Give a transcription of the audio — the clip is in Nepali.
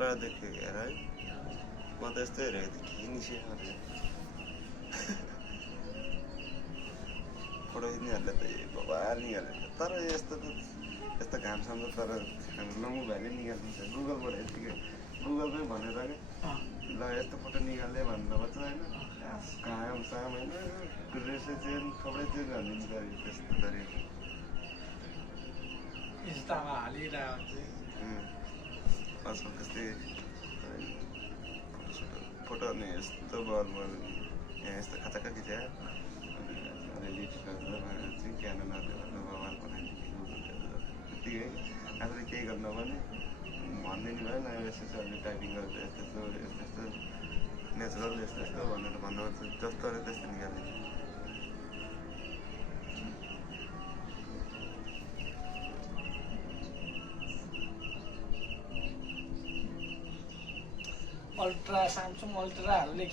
खतरा देख्यो हेर है म त यस्तो हेरेको थिएँ के निस्क्यो भनेर फोटो खिच्नेहरूले त बाबा निकालेको तर यस्तो घामसाम त तर हाम्रो नमु भाइले निकाल्नुहुन्छ गुगलबाट यतिकै गुगलमै भनेर क्या ल यस्तो फोटो निकाल्ने भन्नुपर्छ होइन घामसाम होइन ड्रेस चेन्ज कपडा चेन्ज भनिदिन्छ अरे त्यस्तो गरी इन्स्टामा हालिरहेको आजकल त्यस्तै फोटो अनि यस्तो बल यहाँ यस्तो खाचाका खिच्या अलिअलि चाहिँ क्यानोनहरूले भन्दा बवाल बनाइदिने त्यत्तिकै आफूले केही गर्न पनि भनिदिनु भयो नयाँ यसो अलि टाइपिङ गरेर यस्तो यस्तो नेचुरल यस्तो यस्तो भनेर भन्नुपर्छ जस्तो अरे त्यस्तो निकालिदिनु अल्ट्रा स्यामसङ अल्ट्राहरूले